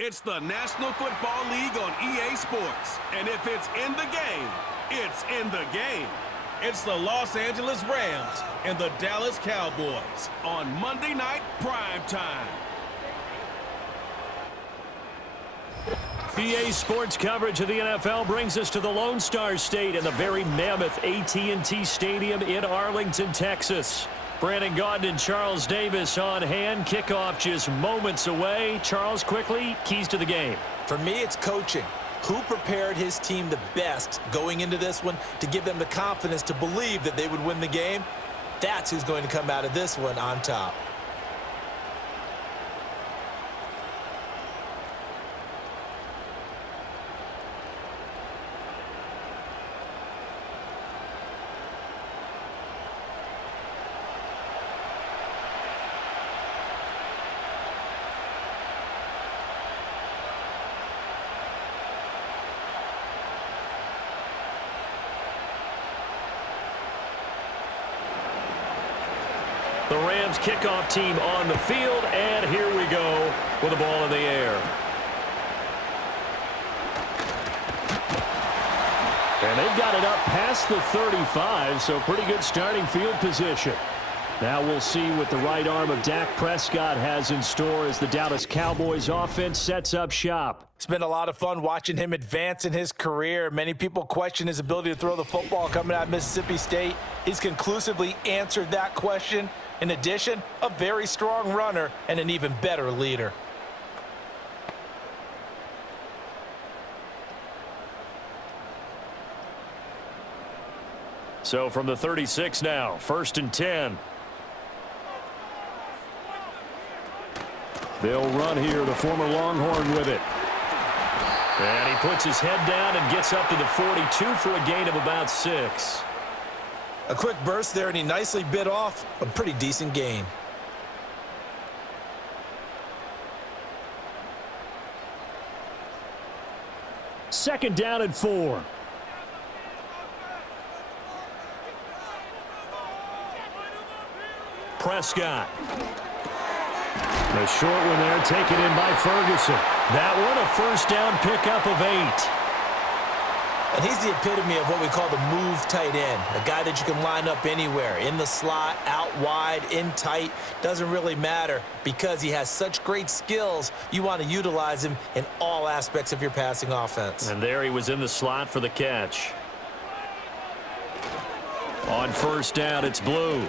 It's the National Football League on EA Sports. And if it's in the game, it's in the game. It's the Los Angeles Rams and the Dallas Cowboys on Monday Night Prime Time. EA Sports coverage of the NFL brings us to the Lone Star State in the very mammoth AT&T Stadium in Arlington, Texas. Brandon Gaudin and Charles Davis on hand. Kickoff just moments away. Charles, quickly, keys to the game. For me, it's coaching. Who prepared his team the best going into this one to give them the confidence to believe that they would win the game? That's who's going to come out of this one on top. The Rams kickoff team on the field, and here we go with the ball in the air. And they've got it up past the 35, so pretty good starting field position. Now we'll see what the right arm of Dak Prescott has in store as the Dallas Cowboys offense sets up shop. It's been a lot of fun watching him advance in his career. Many people question his ability to throw the football coming out of Mississippi State. He's conclusively answered that question. In addition, a very strong runner and an even better leader. So from the 36 now, 1st and 10. They'll run here, the former Longhorn with it. And he puts his head down and gets up to the 42 for a gain of about 6. A quick burst there, and he nicely bit off a pretty decent gain. Second down and 4. Prescott. The short one there taken in by Ferguson. That one a first down pickup of 8. And he's the epitome of what we call the move tight end, a guy that you can line up anywhere, in the slot, out wide, in tight, doesn't really matter because he has such great skills. You want to utilize him in all aspects of your passing offense. And there he was in the slot for the catch. On first down, it's Blue.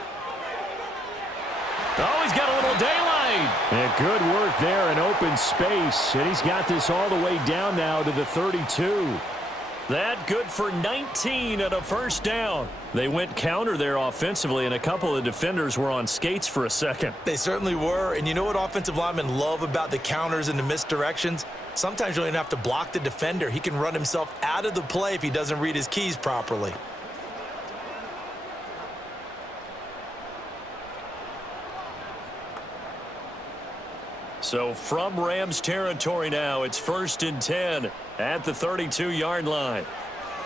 Oh, he's got a little daylight. And good work there in open space. And he's got this all the way down now to the 32. That good for 19 and a first down. They went counter there offensively, and a couple of defenders were on skates for a second. They certainly were. And you know what offensive linemen love about the counters and the misdirections? Sometimes you don't even have to block the defender. He can run himself out of the play if he doesn't read his keys properly. So from Rams territory now, it's 1st and 10 at the 32-yard line.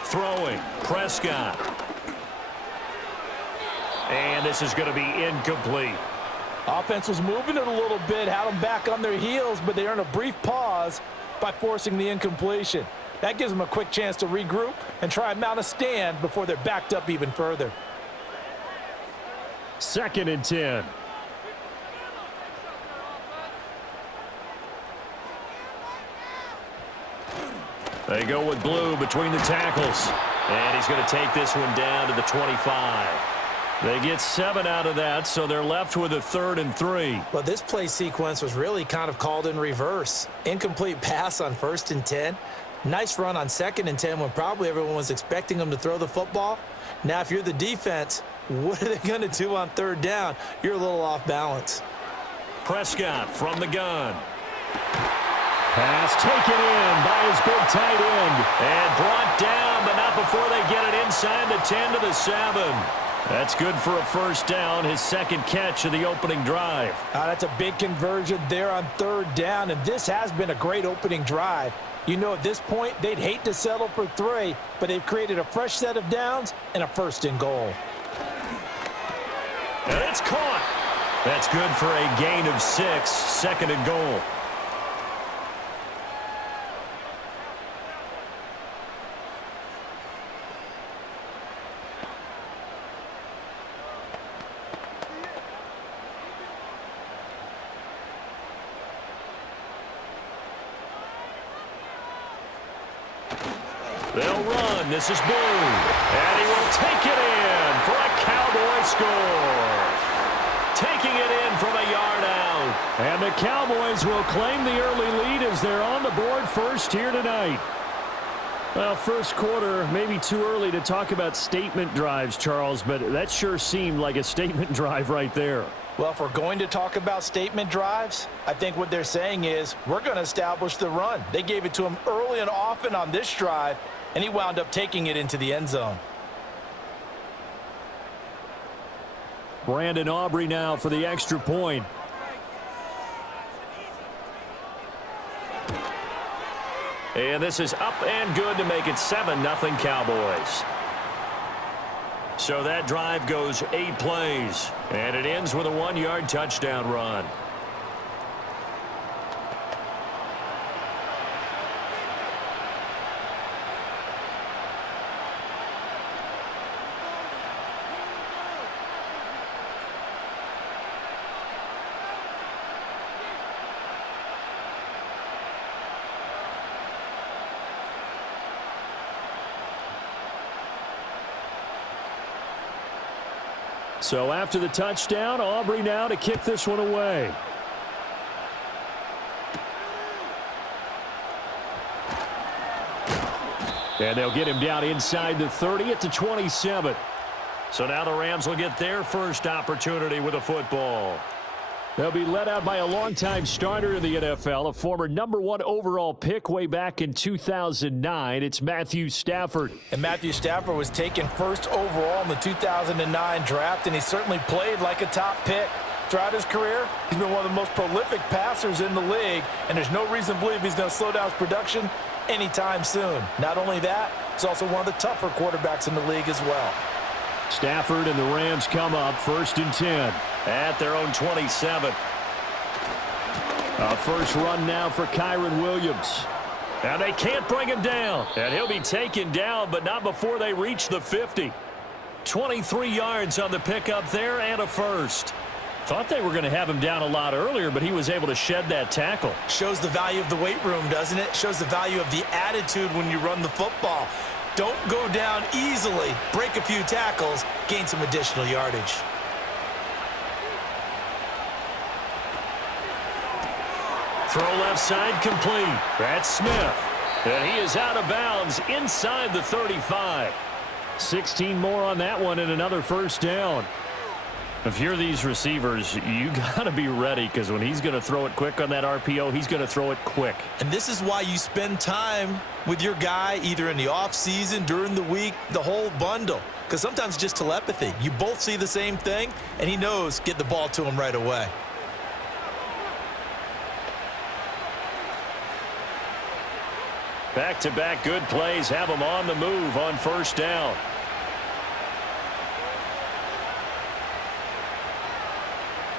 Throwing, Prescott. And this is going to be incomplete. Offense was moving it a little bit, had them back on their heels, but they earned a brief pause by forcing the incompletion. That gives them a quick chance to regroup and try and mount a stand before they're backed up even further. 2nd and 10. They go with Blue between the tackles. And he's going to take this one down to the 25. They get 7 out of that, so they're left with a 3rd and 3. Well, this play sequence was really kind of called in reverse. Incomplete pass on 1st and 10. Nice run on 2nd and 10 when probably everyone was expecting them to throw the football. Now, if you're the defense, what are they going to do on 3rd down? You're a little off balance. Prescott from the gun. Pass taken in by his big tight end. And brought down, but not before they get it inside the 10 to the 7. That's good for a first down, his 2nd catch of the opening drive. That's a big conversion there on 3rd down, and this has been a great opening drive. You know, at this point, they'd hate to settle for 3, but they've created a fresh set of downs and a 1st and goal. And it's caught. That's good for a gain of 6, 2nd and goal. They'll run. This is Blue. And he will take it in for a Cowboy score. Taking it in from a yard out. And the Cowboys will claim the early lead as they're on the board first here tonight. Well, first quarter, maybe too early to talk about statement drives, Charles, but that sure seemed like a statement drive right there. Well, if we're going to talk about statement drives, I think what they're saying is we're going to establish the run. They gave it to him early and often on this drive, and he wound up taking it into the end zone. Brandon Aubrey now for the extra point. And this is up and good to make it 7-0 Cowboys. So that drive goes 8 plays, and it ends with a 1-yard touchdown run. So after the touchdown, Aubrey now to kick this one away. And they'll get him down inside the 30 at the 27. So now the Rams will get their first opportunity with a football. They'll be led out by a longtime starter in the NFL, a former #1 overall pick way back in 2009. It's Matthew Stafford. And Matthew Stafford was taken first overall in the 2009 draft, and he certainly played like a top pick. Throughout his career, he's been one of the most prolific passers in the league, and there's no reason to believe he's going to slow down his production anytime soon. Not only that, he's also one of the tougher quarterbacks in the league as well. Stafford and the Rams come up 1st and 10. At their own 27. A first run now for Kyren Williams. And they can't bring him down. And he'll be taken down, but not before they reach the 50. 23 yards on the pickup there and a first. Thought they were going to have him down a lot earlier, but he was able to shed that tackle. Shows the value of the weight room, doesn't it? Shows the value of the attitude when you run the football. Don't go down easily. Break a few tackles. Gain some additional yardage. Throw left side complete. That's Smith. And he is out of bounds inside the 35. 16 more on that one and another first down. If you're these receivers, you got to be ready because when he's going to throw it quick on that RPO, he's going to throw it quick. And this is why you spend time with your guy either in the offseason, during the week, the whole bundle. Because sometimes just telepathy. You both see the same thing, and he knows get the ball to him right away. Back-to-back good plays have them on the move on first down.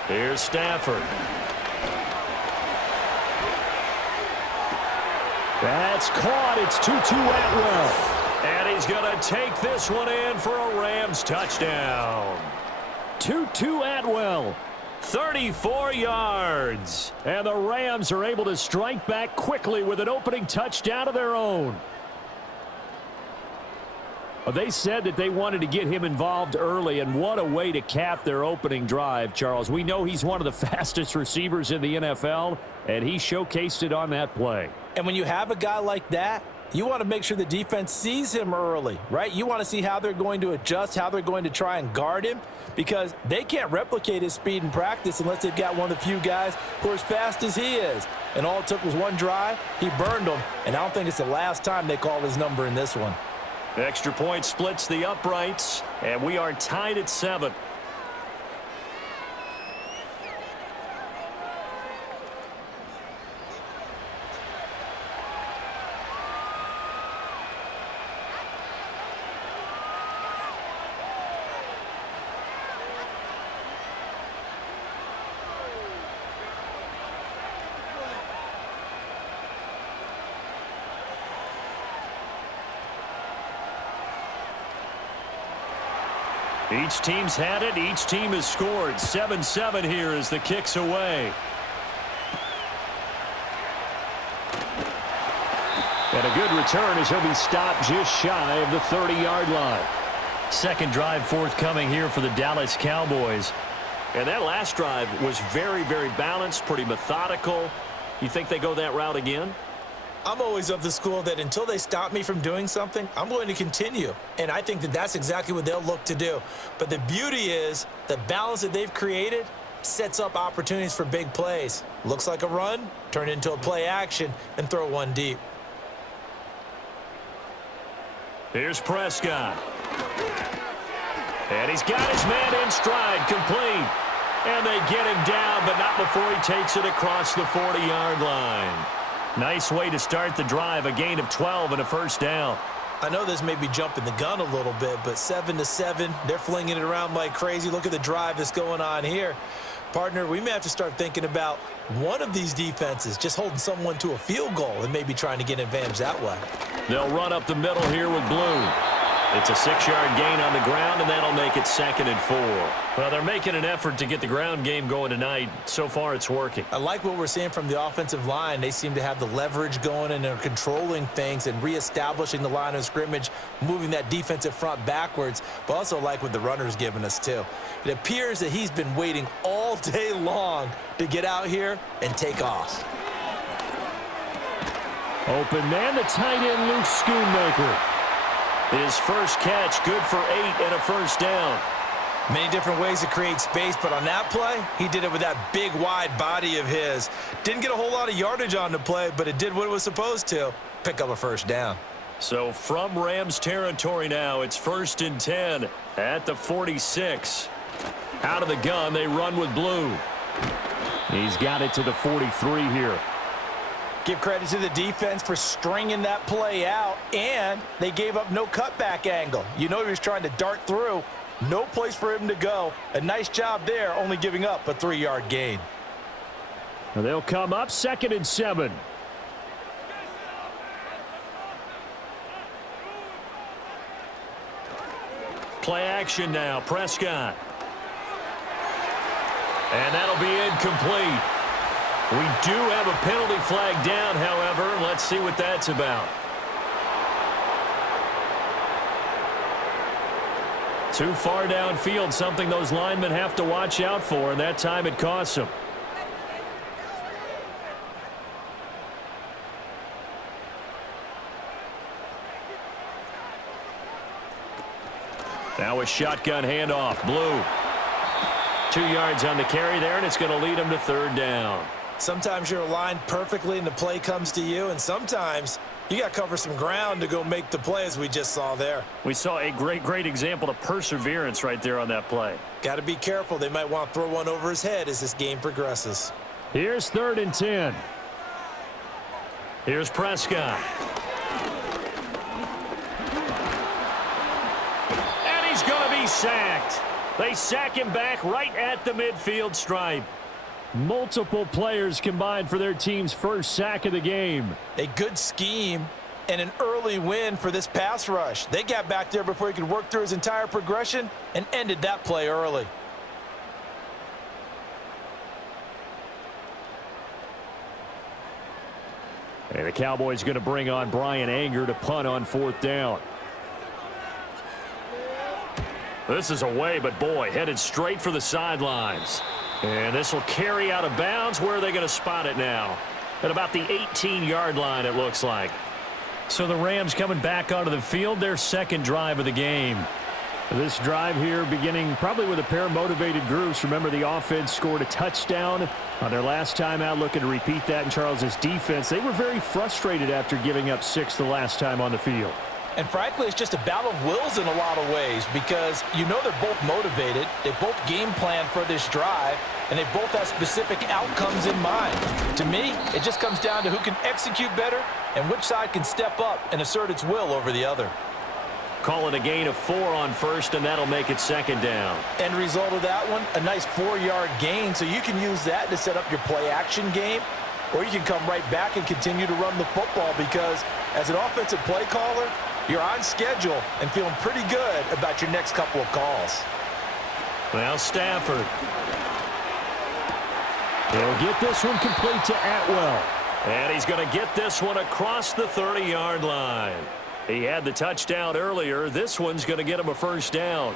Here's Stafford. That's caught. It's Tutu Atwell. And he's going to take this one in for a Rams touchdown. Tutu Atwell. 34 yards. And the Rams are able to strike back quickly with an opening touchdown of their own. They said that they wanted to get him involved early, and what a way to cap their opening drive, Charles. We know he's one of the fastest receivers in the NFL, and he showcased it on that play. And when you have a guy like that, you want to make sure the defense sees him early, right? You want to see how they're going to adjust, how they're going to try and guard him, because they can't replicate his speed in practice unless they've got one of the few guys who are as fast as he is. And all it took was one drive. He burned them, and I don't think it's the last time they call his number in this one. Extra point splits the uprights, and we are tied at 7. Each team's had it. Each team has scored. 7-7 here as the kick's away. And And a good return as he'll be stopped just shy of the 30-yard line. Second drive forthcoming here for the Dallas Cowboys. And that last drive was very, very balanced, pretty methodical. You think they go that route again? I'm always of the school that until they stop me from doing something, I'm going to continue. And I think that that's exactly what they'll look to do. But the beauty is the balance that they've created sets up opportunities for big plays. Looks like a run, turn into a play action, and throw one deep. Here's Prescott. And he's got his man in stride, complete. And they get him down, but not before he takes it across the 40-yard line. Nice way to start the drive, a gain of 12 and a first down. I know this may be jumping the gun a little bit, but 7-7, they're flinging it around like crazy. Look at the drive that's going on here. Partner, we may have to start thinking about one of these defenses just holding someone to a field goal and maybe trying to get an advantage that way. They'll run up the middle here with Blue. It's a 6-yard gain on the ground, and that'll make it 2nd and 4. Well, they're making an effort to get the ground game going tonight. So far, it's working. I like what we're seeing from the offensive line. They seem to have the leverage going, and they're controlling things and reestablishing the line of scrimmage, moving that defensive front backwards, but also like what the runner's giving us, too. It appears that he's been waiting all day long to get out here and take off. Open man, the tight end, Luke Schoonmaker. His first catch, good for 8 and a first down. Many different ways to create space, but on that play, he did it with that big, wide body of his. Didn't get a whole lot of yardage on the play, but it did what it was supposed to, pick up a first down. So from Rams territory now, it's 1st and 10 at the 46. Out of the gun, they run with Blue. He's got it to the 43 here. Give credit to the defense for stringing that play out, and they gave up no cutback angle. You know he was trying to dart through. No place for him to go. A nice job there, only giving up a 3-yard gain. They'll come up 2nd and 7. Play action now, Prescott. And that'll be incomplete. We do have a penalty flag down, however. Let's see what that's about. Too far downfield, something those linemen have to watch out for, and that time it costs them. Now a shotgun handoff. Blue. 2 yards on the carry there, and it's going to lead them to 3rd down. Sometimes you're aligned perfectly and the play comes to you, and sometimes you got to cover some ground to go make the play, as we just saw there. We saw a great example of perseverance right there on that play. Got to be careful. They might want to throw one over his head as this game progresses. Here's 3rd and 10. Here's Prescott. And he's going to be sacked. They sack him back right at the midfield stripe. Multiple players combined for their team's first sack of the game. A good scheme and an early win for this pass rush. They got back there before he could work through his entire progression and ended that play early. And the Cowboys going to bring on Brian Anger to punt on 4th down. This is away, but boy, headed straight for the sidelines. And this will carry out of bounds. Where are they going to spot it now? At about the 18-yard line, it looks like. So the Rams coming back onto the field, their 2nd drive of the game. This drive here beginning probably with a pair of motivated groups. Remember, the offense scored a touchdown on their last time out, looking to repeat that in Charles's defense. They were very frustrated after giving up 6 the last time on the field. And frankly, it's just a battle of wills in a lot of ways, because you know they're both motivated. They both game plan for this drive, and they both have specific outcomes in mind. To me, it just comes down to who can execute better and which side can step up and assert its will over the other. Call it a gain of 4 on 1st, and that'll make it 2nd down. End result of that one, a nice 4-yard gain, so you can use that to set up your play-action game, or you can come right back and continue to run the football, because as an offensive play caller, you're on schedule and feeling pretty good about your next couple of calls. Now Stafford. They'll get this one complete to Atwell. And he's going to get this one across the 30-yard line. He had the touchdown earlier. This one's going to get him a first down.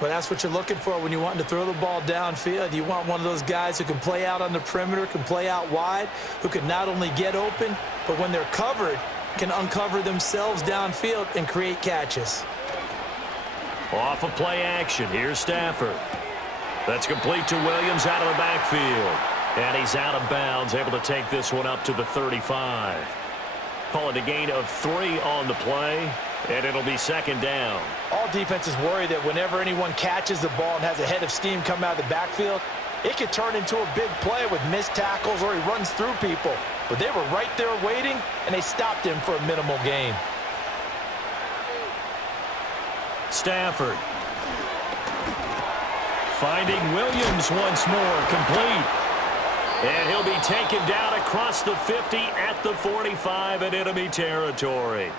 Well, that's what you're looking for when you want to throw the ball downfield. You want one of those guys who can play out on the perimeter, can play out wide, who can not only get open, but when they're covered, can uncover themselves downfield and create catches. Off of play action, here's Stafford. That's complete to Williams out of the backfield. And he's out of bounds, able to take this one up to the 35. Call it a gain of 3 on the play, and it'll be second down. All defenses worry that whenever anyone catches the ball and has a head of steam come out of the backfield, it could turn into a big play with missed tackles or he runs through people. But they were right there waiting, and they stopped him for a minimal gain. Stafford. Finding Williams once more, complete. And he'll be taken down across the 50 at the 45 in enemy territory.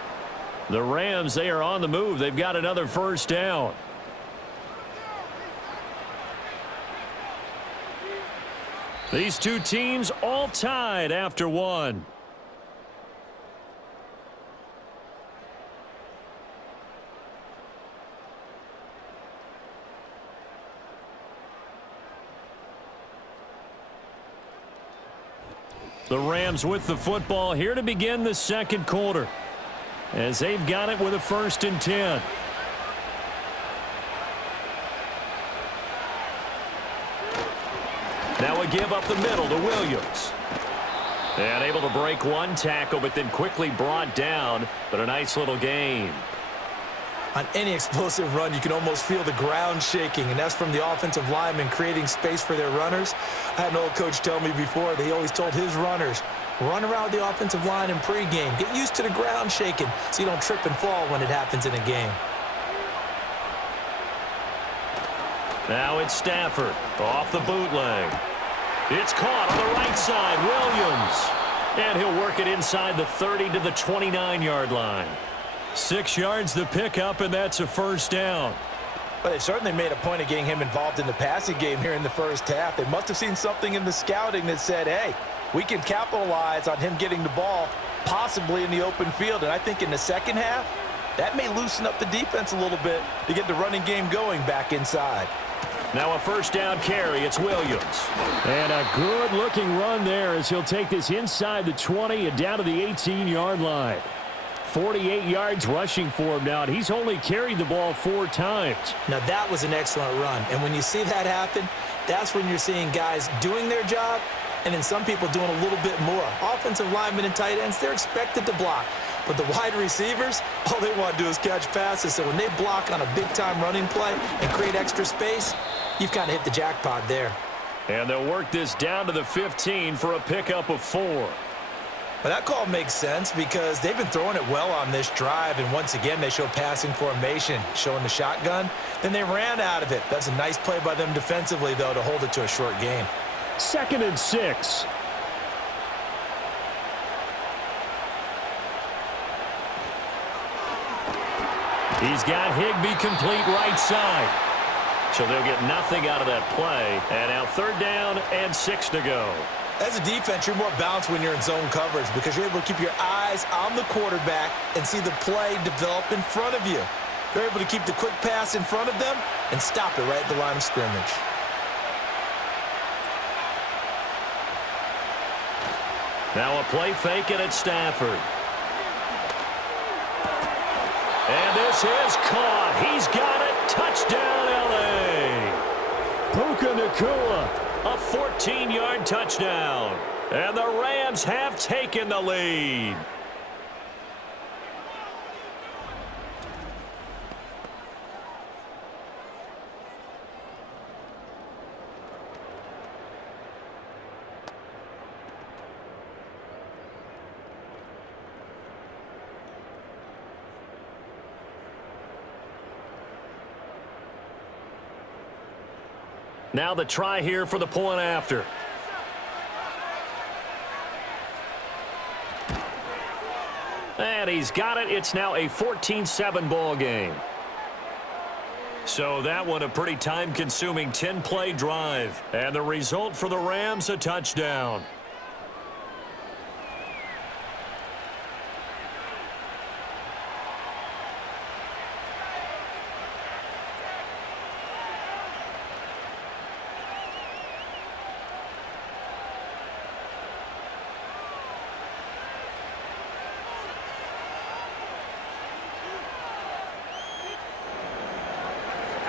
The Rams, they are on the move. They've got another first down. These two teams all tied after one. The Rams with the football here to begin the second quarter, as they've got it with a 1st and 10. Now a give up the middle to Williams. And able to break one tackle, but then quickly brought down, but a nice little gain. On any explosive run, you can almost feel the ground shaking, and that's from the offensive linemen creating space for their runners. I had an old coach tell me before that he always told his runners, run around the offensive line in pregame. Get used to the ground shaking so you don't trip and fall when it happens in a game. Now it's Stafford off the bootleg. It's caught on the right side, Williams. And he'll work it inside the 30 to the 29-yard line. 6 yards the pickup, and that's a first down. But they certainly made a point of getting him involved in the passing game here in the first half. They must have seen something in the scouting that said, hey, we can capitalize on him getting the ball, possibly in the open field. And I think in the second half, that may loosen up the defense a little bit to get the running game going back inside. Now a first down carry. It's Williams. And a good-looking run there as he'll take this inside the 20 and down to the 18-yard line. 48 yards rushing for him now, and he's only carried the ball 4 times. Now, that was an excellent run. And when you see that happen, that's when you're seeing guys doing their job and then some people doing a little bit more. Offensive linemen and tight ends, they're expected to block. But the wide receivers, all they want to do is catch passes. So when they block on a big-time running play and create extra space, you've kind of hit the jackpot there. And they'll work this down to the 15 for a pickup of 4. But that call makes sense because they've been throwing it well on this drive, and once again they show passing formation, showing the shotgun. Then they ran out of it. That's a nice play by them defensively, though, to hold it to a short gain. 2nd and 6. He's got Higbee complete right side. So they'll get nothing out of that play. And now 3rd down and 6 to go. As a defense, you're more balanced when you're in zone coverage because you're able to keep your eyes on the quarterback and see the play develop in front of you. They're able to keep the quick pass in front of them and stop it right at the line of scrimmage. Now a play fake, and it's Stafford. And this is caught. He's got it. Touchdown, L.A. Puka Nacua. A 14-yard touchdown. And the Rams have taken the lead. Now the try here for the point after. And he's got it. It's now a 14-7 ball game. So that one a pretty time-consuming 10-play drive. And the result for the Rams, a touchdown.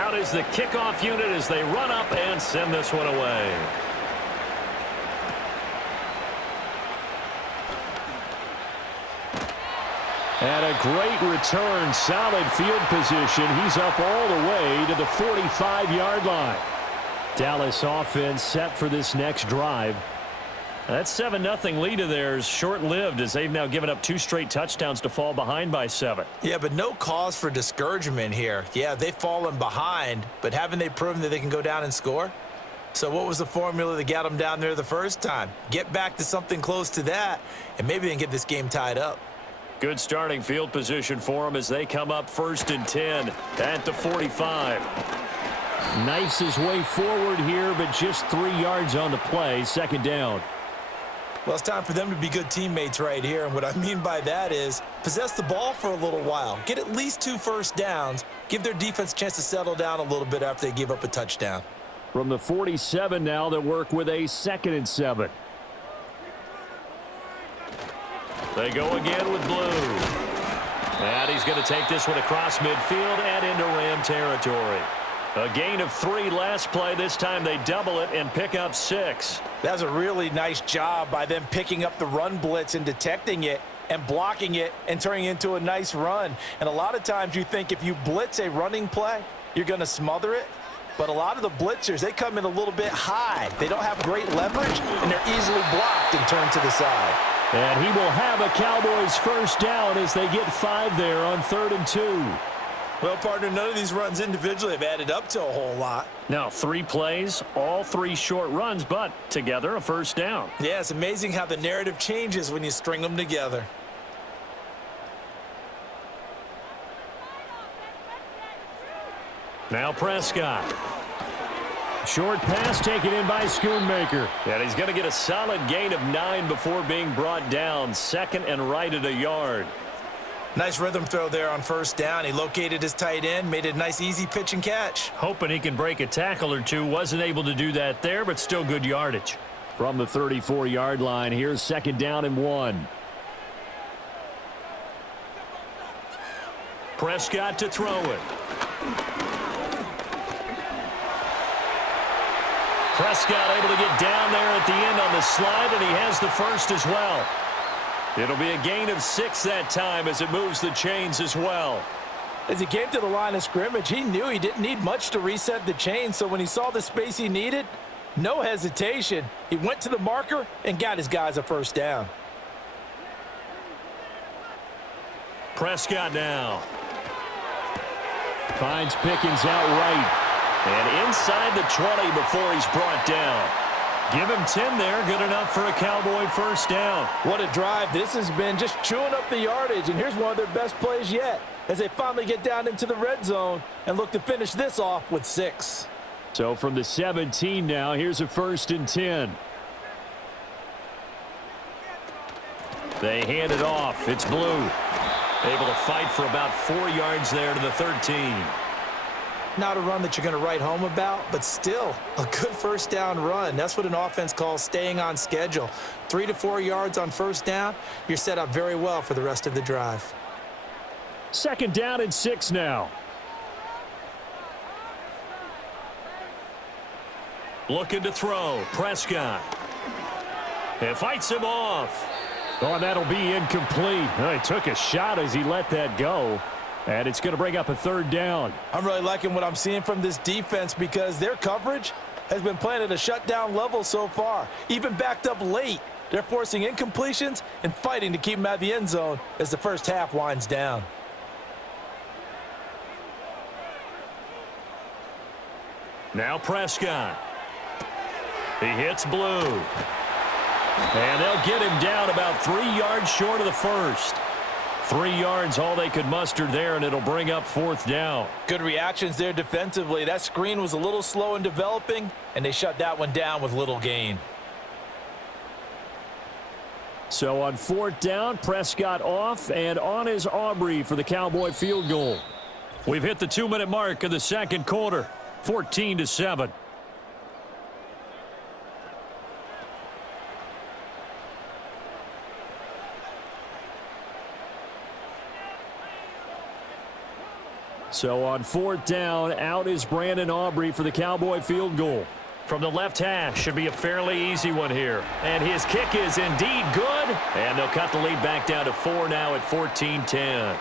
Out is the kickoff unit as they run up and send this one away. And a great return, solid field position. He's up all the way to the 45-yard line. Dallas offense set for this next drive. That 7-0 lead of theirs short-lived as they've now given up 2 straight touchdowns to fall behind by 7. Yeah, but no cause for discouragement here. Yeah, they've fallen behind, but haven't they proven that they can go down and score? So what was the formula that got them down there the first time? Get back to something close to that, and maybe they can get this game tied up. Good starting field position for them as they come up 1st and 10 at the 45. Knifes his way forward here, but just 3 yards on the play, 2nd down. Well, it's time for them to be good teammates right here, and what I mean by that is possess the ball for a little while, get at least 2 first downs, give their defense a chance to settle down a little bit after they give up a touchdown. From the 47 now, they'll work with a 2nd and 7. They go again with Blue. And he's going to take this one across midfield and into Ram territory. A gain of 3 last play. This time they double it and pick up 6. That's a really nice job by them picking up the run blitz and detecting it and blocking it and turning it into a nice run. And a lot of times you think if you blitz a running play, you're going to smother it. But a lot of the blitzers, they come in a little bit high. They don't have great leverage, and they're easily blocked and turned to the side. And he will have a Cowboys first down as they get 5 there on 3rd and 2. Well, partner, none of these runs individually have added up to a whole lot. Now 3 plays, all 3 short runs, but together a first down. Yeah, it's amazing how the narrative changes when you string them together. Now Prescott. Short pass taken in by Schoonmaker. And he's going to get a solid gain of 9 before being brought down. 2nd and right at a yard. Nice rhythm throw there on first down. He located his tight end, made it a nice easy pitch and catch. Hoping he can break a tackle or 2. Wasn't able to do that there, but still good yardage. From the 34-yard line, here's 2nd down and 1. Prescott to throw it. Prescott able to get down there at the end on the slide, and he has the first as well. It'll be a gain of 6 that time as it moves the chains as well. As he came to the line of scrimmage, he knew he didn't need much to reset the chain, so when he saw the space he needed, no hesitation. He went to the marker and got his guys a first down. Prescott now. Finds Pickens out right. And inside the 20 before he's brought down. Give him 10 there, good enough for a Cowboy first down. What a drive this has been, just chewing up the yardage, and here's one of their best plays yet as they finally get down into the red zone and look to finish this off with 6. So from the 17 now, here's a 1st and 10. They hand it off. It's Blue. Able to fight for about 4 yards there to the 13. Not a run that you're going to write home about, but still a good first down run. That's what an offense calls staying on schedule. 3 to 4 yards on first down, you're set up very well for the rest of the drive. 2nd down and 6 now. Looking to throw. Prescott. And fights him off. Oh, and that'll be incomplete. He took a shot as he let that go. And it's going to bring up a 3rd down. I'm really liking what I'm seeing from this defense because their coverage has been playing at a shutdown level so far. Even backed up late, they're forcing incompletions and fighting to keep them out of the end zone as the first half winds down. Now Prescott. He hits Blue. And they'll get him down about 3 yards short of the first. 3 yards all they could muster there, and it'll bring up 4th down. Good reactions there defensively. That screen was a little slow in developing, and they shut that one down with little gain. So on 4th down, Prescott off, and on is Aubrey for the Cowboy field goal. We've hit the 2-minute mark of the 2nd quarter, 14-7. So on 4th down, out is Brandon Aubrey for the Cowboy field goal. From the left hash, should be a fairly easy one here. And his kick is indeed good. And they'll cut the lead back down to 4 now at 14-10.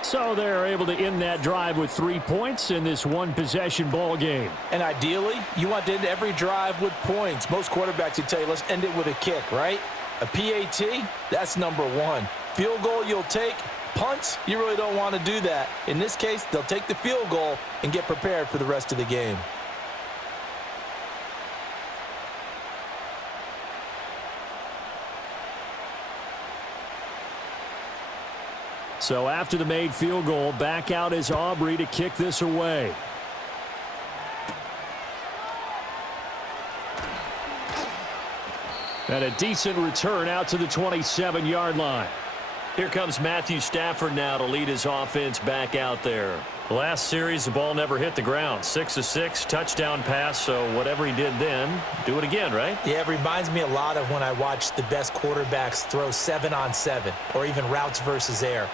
So they're able to end that drive with 3 points in this one-possession ball game. And ideally, you want to end every drive with points. Most quarterbacks would tell you, let's end it with a kick, right? A PAT, that's number 1. Field goal you'll take. Punts, you really don't want to do that. In this case, they'll take the field goal and get prepared for the rest of the game. So after the made field goal, back out is Aubrey to kick this away. And a decent return out to the 27-yard line. Here comes Matthew Stafford now to lead his offense back out there. Last series, the ball never hit the ground. 6 of 6, touchdown pass, so whatever he did then, do it again, right? Yeah, it reminds me a lot of when I watched the best quarterbacks throw 7-on-7 or even routes versus air.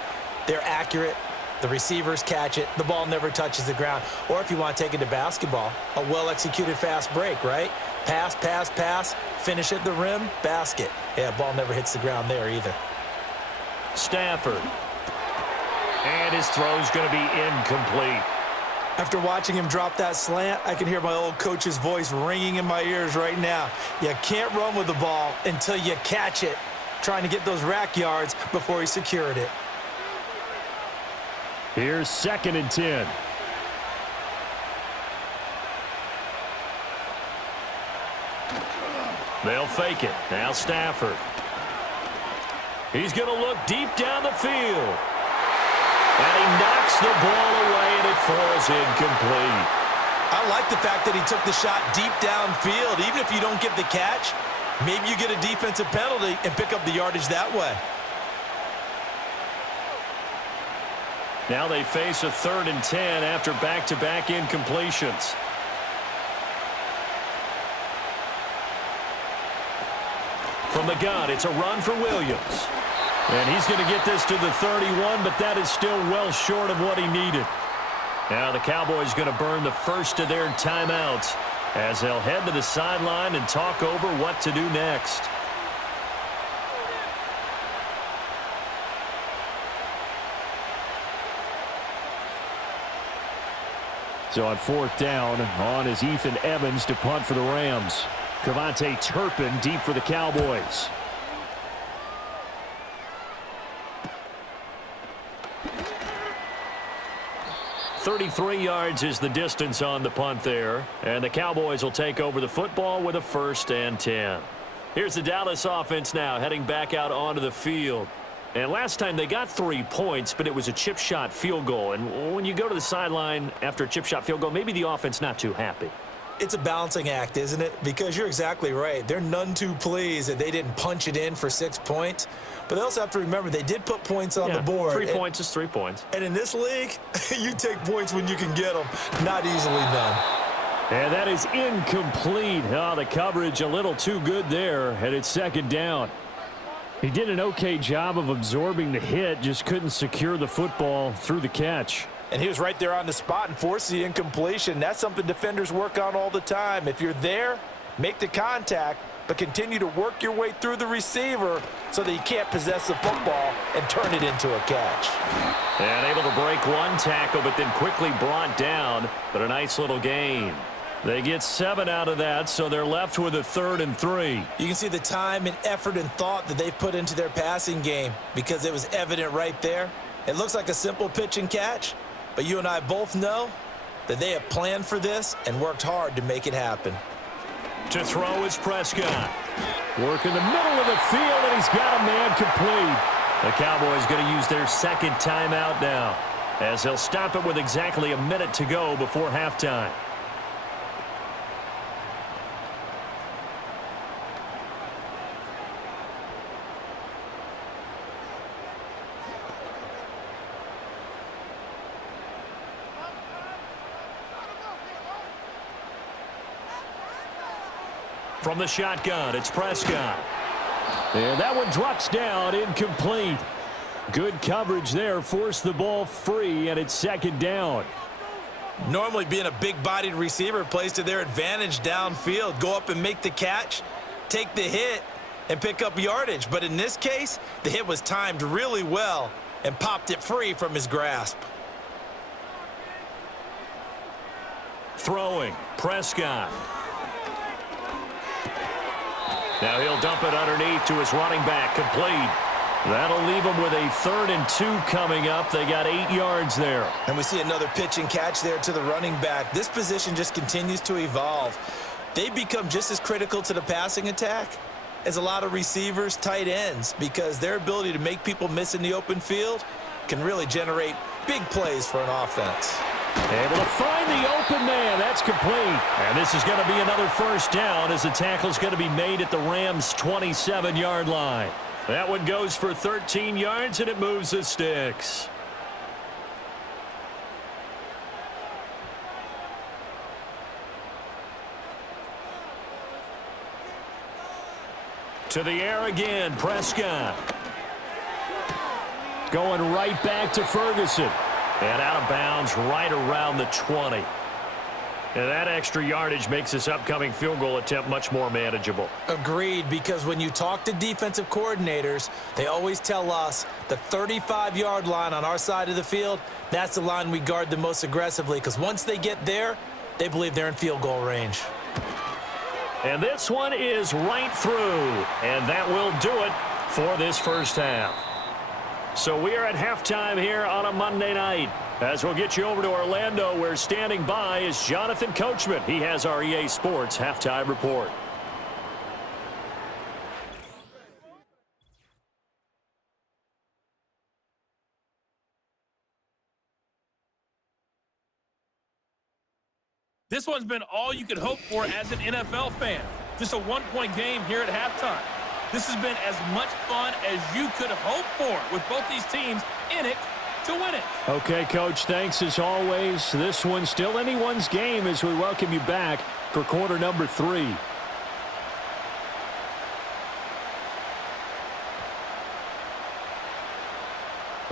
They're accurate. The receivers catch it. The ball never touches the ground. Or if you want to take it to basketball, a well-executed fast break, right? Pass, pass, pass, finish at the rim, basket. Yeah, ball never hits the ground there either. Stafford. And his throw's going to be incomplete. After watching him drop that slant, I can hear my old coach's voice ringing in my ears right now. You can't run with the ball until you catch it, trying to get those rack yards before he secured it. Here's 2nd and 10. They'll fake it. Now Stafford. He's going to look deep down the field. And he knocks the ball away, and it falls incomplete. I like the fact that he took the shot deep downfield. Even if you don't get the catch, maybe you get a defensive penalty and pick up the yardage that way. Now they face a 3rd and 10 after back-to-back incompletions. From the gun, it's a run for Williams. And he's going to get this to the 31, but that is still well short of what he needed. Now the Cowboys going to burn the first of their timeouts as they'll head to the sideline and talk over what to do next. So on 4th down, on is Ethan Evans to punt for the Rams. Cavante Turpin deep for the Cowboys. .33 yards is the distance on the punt there. And the Cowboys will take over the football with a 1st and 10. Here's the Dallas offense now heading back out onto the field. And last time they got 3 points, but it was a chip shot field goal. And when you go to the sideline after a chip shot field goal, maybe the offense not too happy. It's a balancing act, isn't it? Because you're exactly right. They're none too pleased that they didn't punch it in for 6 points. But they also have to remember they did put points on the board. 3 points is 3 points. And in this league, you take points when you can get them. Not easily done. And that is incomplete. Oh, the coverage a little too good there, and it's 2nd down. He did an okay job of absorbing the hit, just couldn't secure the football through the catch. And he was right there on the spot and forced the incompletion. That's something defenders work on all the time. If you're there, make the contact, but continue to work your way through the receiver so that you can't possess the football and turn it into a catch. And able to break one tackle, but then quickly brought down, but a nice little gain. They get 7 out of that, so they're left with a 3rd and 3. You can see the time and effort and thought that they've put into their passing game because it was evident right there. It looks like a simple pitch and catch, but you and I both know that they have planned for this and worked hard to make it happen. To throw is Prescott. Work in the middle of the field, and he's got a man complete. The Cowboys going to use their 2nd timeout now, as they'll stop it with exactly a minute to go before halftime. From the shotgun, it's Prescott. And that one drops down, incomplete. Good coverage there. Forced the ball free, and it's second down. Normally being a big-bodied receiver plays to their advantage downfield. Go up and make the catch, take the hit, and pick up yardage. But in this case, the hit was timed really well and popped it free from his grasp. Throwing, Prescott. Now he'll dump it underneath to his running back, complete. That'll leave them with a 3rd and 2 coming up. They got 8 yards there. And we see another pitch and catch there to the running back. This position just continues to evolve. They become just as critical to the passing attack as a lot of receivers, tight ends, because their ability to make people miss in the open field can really generate big plays for an offense. Able to find the open man. That's complete. And this is going to be another first down as the tackle's going to be made at the Rams' 27-yard line. That one goes for 13 yards, and it moves the sticks. To the air again, Prescott. Going right back to Ferguson. And out of bounds right around the 20. And that extra yardage makes this upcoming field goal attempt much more manageable. Agreed, because when you talk to defensive coordinators, they always tell us the 35-yard line on our side of the field, that's the line we guard the most aggressively, because once they get there, they believe they're in field goal range. And this one is right through, and that will do it for this first half. So we are at halftime here on a Monday night. As we'll get you over to Orlando, where standing by is Jonathan Coachman. He has our EA Sports halftime report. This one's been all you could hope for as an NFL fan. Just a one-point game here at halftime. This has been as much fun as you could hope for with both these teams in it to win it. Okay, Coach, thanks as always. This one's still anyone's game as we welcome you back for quarter number 3.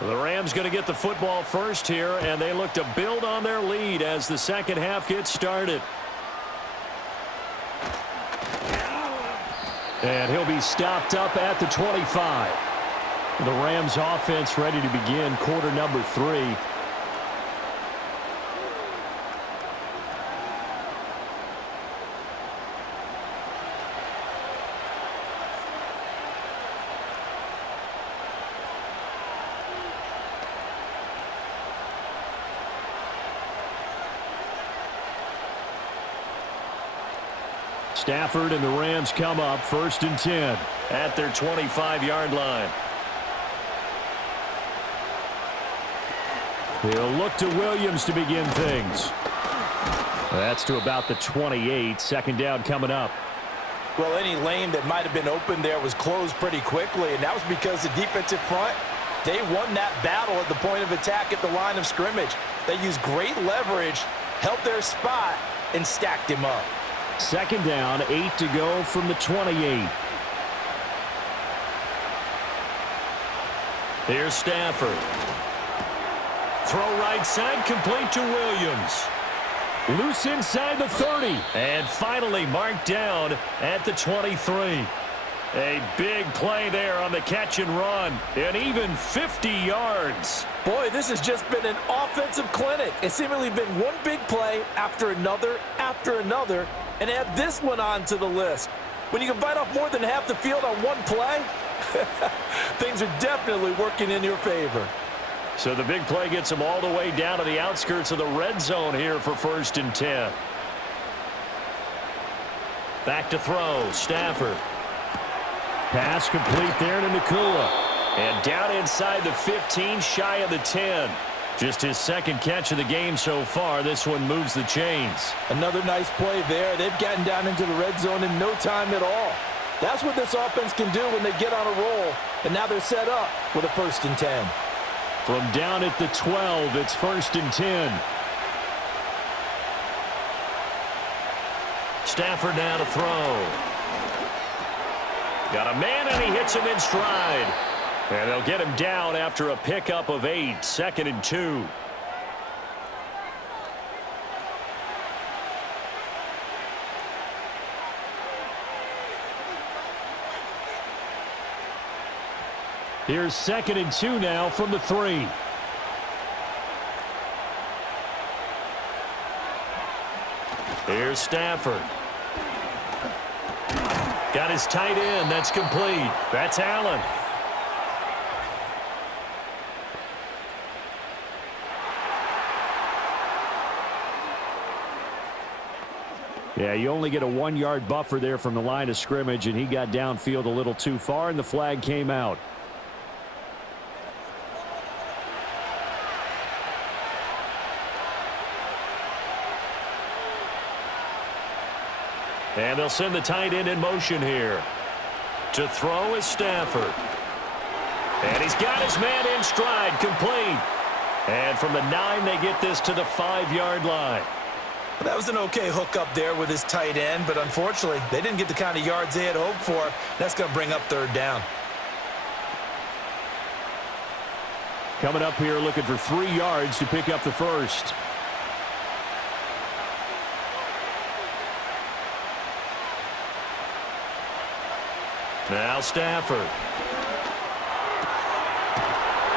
The Rams going to get the football first here, and they look to build on their lead as the second half gets started. And he'll be stopped up at the 25. The Rams offense ready to begin quarter number 3. Stafford and the Rams come up 1st and 10 at their 25-yard line. He'll look to Williams to begin things. That's to about the 28. Second down coming up. Well, any lane that might have been open there was closed pretty quickly, and that was because the defensive front, they won that battle at the point of attack at the line of scrimmage. They used great leverage, held their spot, and stacked him up. Second down, 8 to go from the 28. Here's Stafford. Throw right side, complete to Williams. Loose inside the 30. And finally marked down at the 23. A big play there on the catch and run. And even 50 yards. Boy, this has just been an offensive clinic. It's seemingly been one big play after another, and add this one on to the list. When you can bite off more than half the field on one play, things are definitely working in your favor. So the big play gets them all the way down to the outskirts of the red zone here for 1st and 10. Back to throw, Stafford. Pass complete there to Nakula. And down inside the 15, shy of the 10. Just his second catch of the game so far. This one moves the chains. Another nice play there. They've gotten down into the red zone in no time at all. That's what this offense can do when they get on a roll. And now they're set up with a 1st and 10. From down at the 12, it's 1st and 10. Stafford now to throw. Got a man, and he hits him in stride. And they'll get him down after a pickup of 8, 2nd and 2. Here's 2nd and 2 now from the 3. Here's Stafford. Got his tight end. That's complete. That's Allen. Yeah, you only get a 1-yard buffer there from the line of scrimmage, and he got downfield a little too far, and the flag came out. And they'll send the tight end in motion here. To throw is Stafford. And he's got his man in stride, complete. And from the 9, they get this to the 5-yard line. That was an okay hook up there with his tight end, but unfortunately, they didn't get the kind of yards they had hoped for. That's going to bring up 3rd down. Coming up here looking for 3 yards to pick up the first. Now Stafford.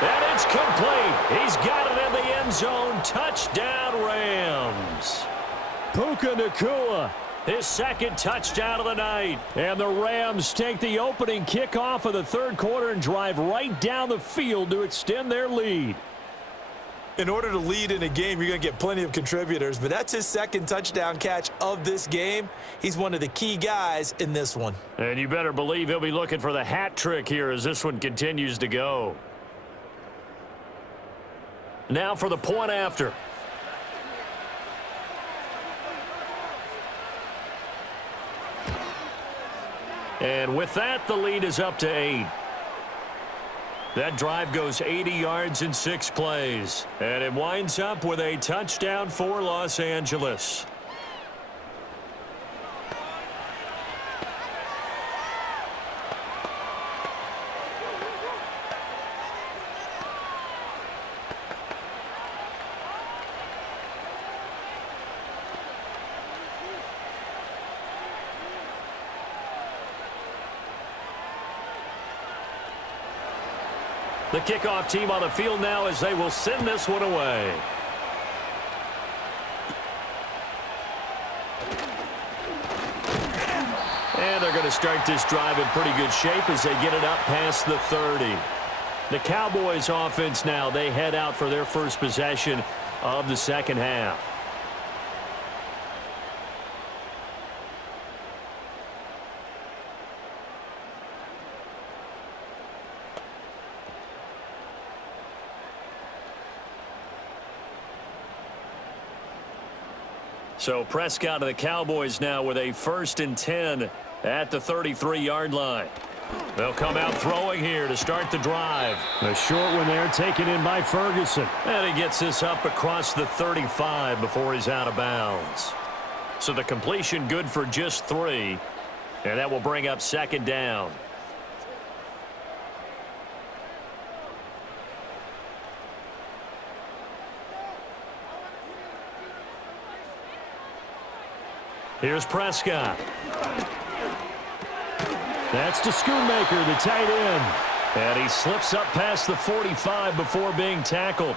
And it's complete. He's got it in the end zone. Touchdown, Rams. Puka Nacua, His 2nd touchdown of the night. and the Rams take the opening kickoff of the 3rd quarter and drive right down the field to extend their lead. In order to lead in a game, you're going to get plenty of contributors, but that's his 2nd touchdown catch of this game. He's one of the key guys in this one. And you better believe he'll be looking for the hat trick here as this one continues to go. Now for the point after. And with that, the lead is up to 8. That drive goes 80 yards in 6 plays. And it winds up with a touchdown for Los Angeles. The kickoff team on the field now as they will send this one away. And they're going to start this drive in pretty good shape as they get it up past the 30. The Cowboys offense now, they head out for their first possession of the 2nd half. So Prescott of the Cowboys now with a 1st and 10 at the 33-yard line. They'll come out throwing here to start the drive. A short one there taken in by Ferguson. And he gets this up across the 35 before he's out of bounds. So the completion good for just 3. And that will bring up 2nd down. Here's Prescott. That's to Schoonmaker, the tight end. And he slips up past the 45 before being tackled.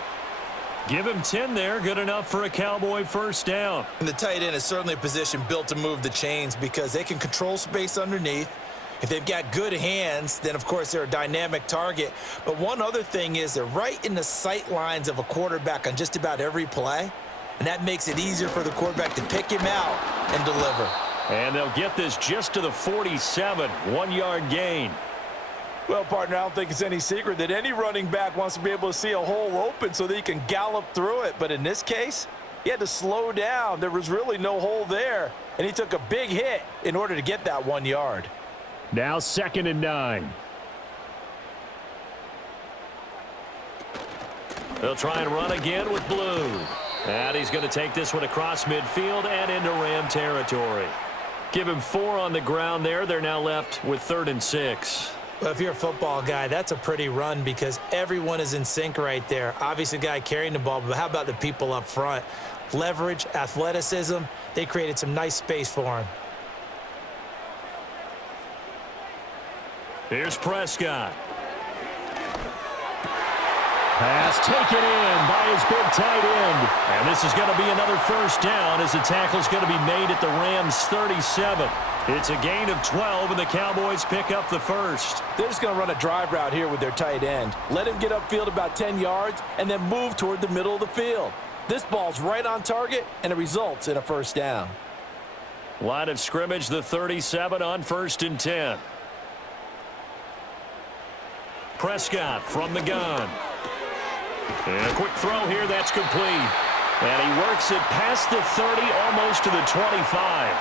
Give him 10 there, good enough for a Cowboy 1st down. And the tight end is certainly a position built to move the chains because they can control space underneath. If they've got good hands, then, of course, they're a dynamic target. But one other thing is they're right in the sight lines of a quarterback on just about every play. And that makes it easier for the quarterback to pick him out and deliver. And they'll get this just to the 47, 1-yard gain. Well, partner, I don't think it's any secret that any running back wants to be able to see a hole open so that he can gallop through it. But in this case, he had to slow down. There was really no hole there. And he took a big hit in order to get that 1 yard. Now 2nd and 9. They'll try and run again with Blue. And he's going to take this one across midfield and into Ram territory. Give him 4 on the ground there. They're now left with 3rd and 6. Well, if you're a football guy, that's a pretty run because everyone is in sync right there. Obviously, the guy carrying the ball, but how about the people up front? Leverage, athleticism, they created some nice space for him. Here's Prescott. Pass taken in by his big tight end. And this is going to be another first down as the tackle's going to be made at the Rams' 37. It's a gain of 12, and the Cowboys pick up the first. They're just going to run a drive route here with their tight end. Let him get upfield about 10 yards and then move toward the middle of the field. This ball's right on target, and it results in a first down. Line of scrimmage, the 37 on 1st and 10. Prescott from the gun. And a quick throw here, that's complete. And he works it past the 30, almost to the 25.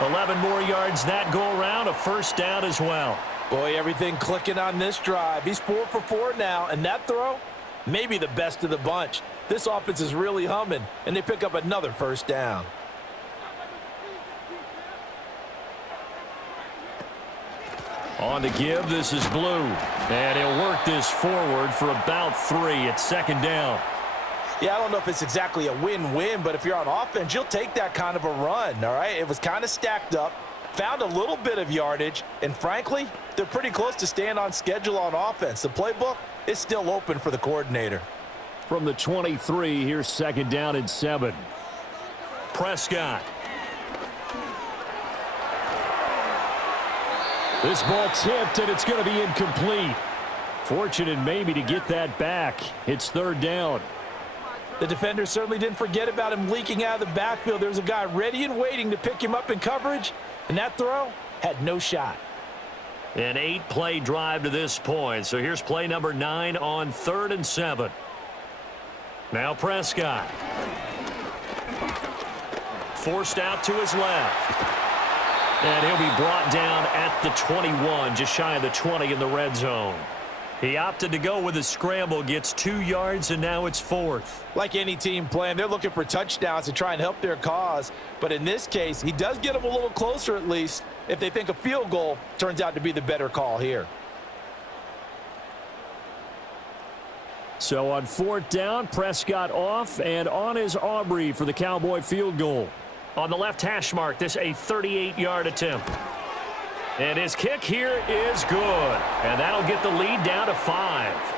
11 more yards that go around, a first down as well. Boy, everything clicking on this drive. He's 4 for 4 now, and that throw, maybe the best of the bunch. This offense is really humming, and they pick up another first down. On the give, this is Blue. And he'll work this forward for about 3 at 2nd down. Yeah, I don't know if it's exactly a win-win, but if you're on offense, you'll take that kind of a run, all right? It was kind of stacked up, found a little bit of yardage, and frankly, they're pretty close to staying on schedule on offense. The playbook is still open for the coordinator. From the 23, here's 2nd down and 7. Prescott. This ball tipped, and it's going to be incomplete. Fortunate maybe to get that back. It's 3rd down. The defender certainly didn't forget about him leaking out of the backfield. There's a guy ready and waiting to pick him up in coverage, and that throw had no shot. An 8-play drive to this point. So here's play number 9 on 3rd and 7. Now Prescott. Forced out to his left. And he'll be brought down at the 21, just shy of the 20 in the red zone. He opted to go with a scramble, gets 2 yards, and now it's 4th. Like any team playing, they're looking for touchdowns to try and help their cause. But in this case, he does get them a little closer at least if they think a field goal turns out to be the better call here. So on 4th down, Prescott off, and on is Aubrey for the Cowboy field goal. On the left hash mark, this a 38-yard attempt. And his kick here is good. And that'll get the lead down to 5.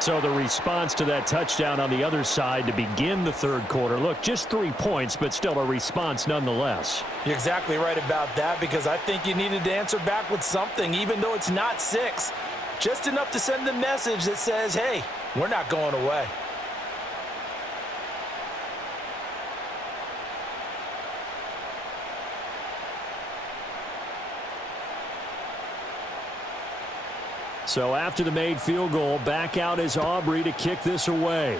So the response to that touchdown on the other side to begin the 3rd quarter. Look, just 3 points, but still a response nonetheless. You're exactly right about that because I think you needed to answer back with something, even though it's not 6. Just enough to send the message that says, hey, we're not going away. So after the made field goal, back out is Aubrey to kick this away.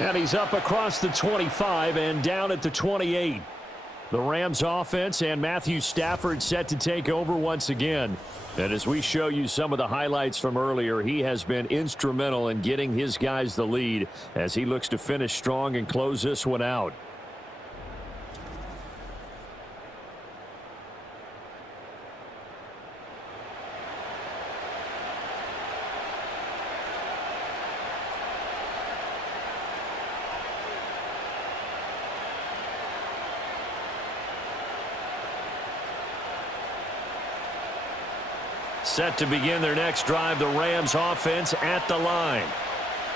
And he's up across the 25 and down at the 28. The Rams offense and Matthew Stafford set to take over once again. And as we show you some of the highlights from earlier, he has been instrumental in getting his guys the lead as he looks to finish strong and close this one out. Set to begin their next drive, the Rams offense at the line.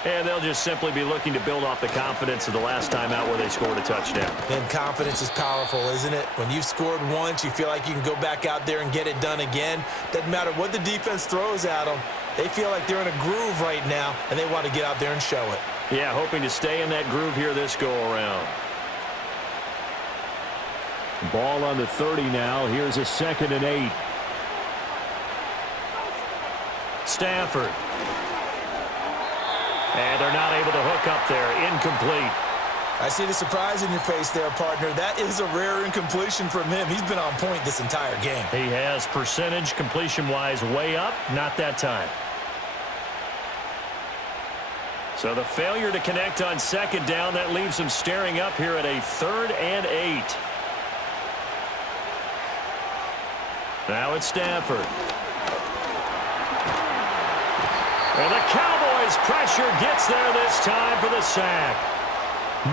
And they'll just simply be looking to build off the confidence of the last time out where they scored a touchdown. And confidence is powerful, isn't it? When you've scored once, you feel like you can go back out there and get it done again. Doesn't matter what the defense throws at them. They feel like they're in a groove right now, and they want to get out there and show it. Yeah, hoping to stay in that groove here this go-around. Ball on the 30 now. Here's a 2nd and 8. Stafford. And they're not able to hook up there. Incomplete. I see the surprise in your face there, partner. That is a rare incompletion from him. He's been on point this entire game. He has percentage completion-wise way up. Not that time. So the failure to connect on 2nd down, that leaves him staring up here at a 3rd and 8. Now it's Stafford. And the Cowboys' pressure gets there this time for the sack.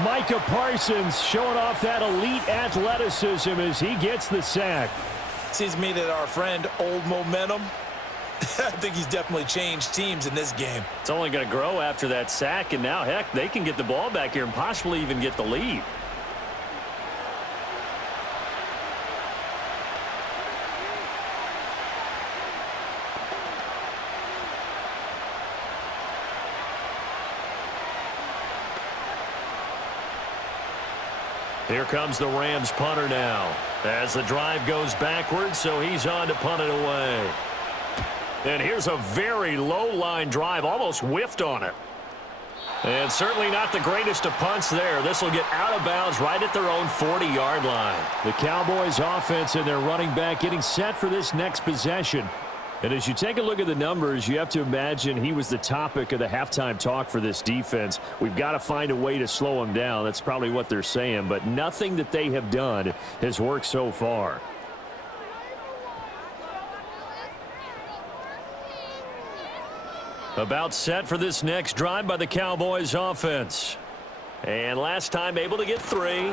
Micah Parsons showing off that elite athleticism as he gets the sack. Seems to me that our friend Old Momentum, I think he's definitely changed teams in this game. It's only going to grow after that sack, and now, heck, they can get the ball back here and possibly even get the lead. Here comes the Rams punter now as the drive goes backwards, so he's on to punt it away. And here's a very low line drive, almost whiffed on it. And certainly not the greatest of punts there. This will get out of bounds right at their own 40-yard line. The Cowboys offense and their running back getting set for this next possession. And as you take a look at the numbers, you have to imagine he was the topic of the halftime talk for this defense. We've got to find a way to slow him down. That's probably what they're saying. But nothing that they have done has worked so far. About set for this next drive by the Cowboys offense. And last time able to get 3.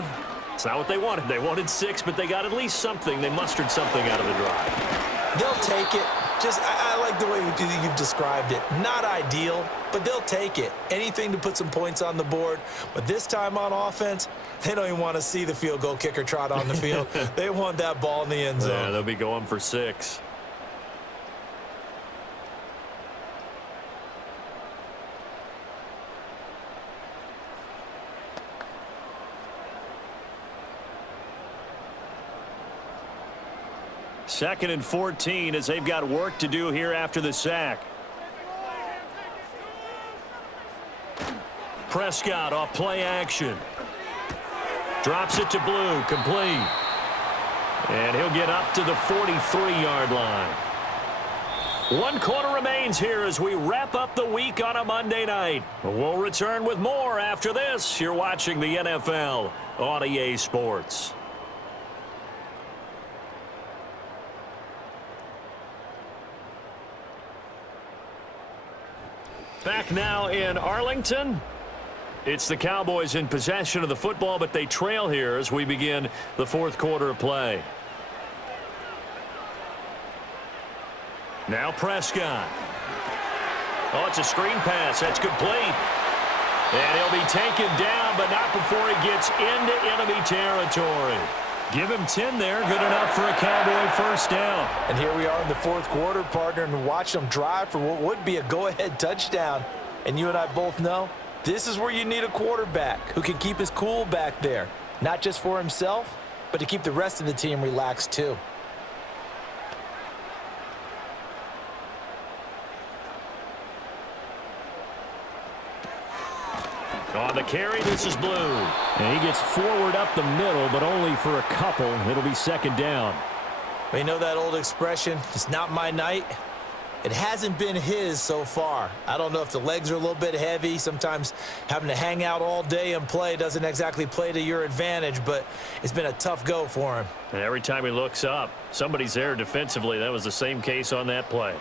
It's not what they wanted. They wanted 6, but they got at least something. They mustered something out of the drive. They'll take it. I like the way you've described it. Not ideal, but they'll take it. Anything to put some points on the board. But this time on offense, they don't even want to see the field goal kicker trot on the field. They want that ball in the end zone. Yeah, they'll be going for 6. Second and 14 as they've got work to do here after the sack. Prescott off play action. Drops it to Blue, complete. And he'll get up to the 43-yard line. 1 quarter remains here as we wrap up the week on a Monday night. We'll return with more after this. You're watching the NFL on EA Sports. Back now in Arlington. It's the Cowboys in possession of the football, but they trail here as we begin the 4th quarter of play. Now Prescott. Oh, it's a screen pass. That's complete. And he'll be taken down, but not before he gets into enemy territory. Give him 10 there. Good enough for a Cowboy first down. And here we are in the 4th quarter, partner, and watch them drive for what would be a go-ahead touchdown. And you and I both know this is where you need a quarterback who can keep his cool back there. Not just for himself, but to keep the rest of the team relaxed too. On the carry, this is Blue. And he gets forward up the middle, but only for a couple. It'll be 2nd down. Well, you know that old expression, it's not my night. It hasn't been his so far. I don't know if the legs are a little bit heavy. Sometimes having to hang out all day and play doesn't exactly play to your advantage, but it's been a tough go for him. And every time he looks up, somebody's there defensively. That was the same case on that play.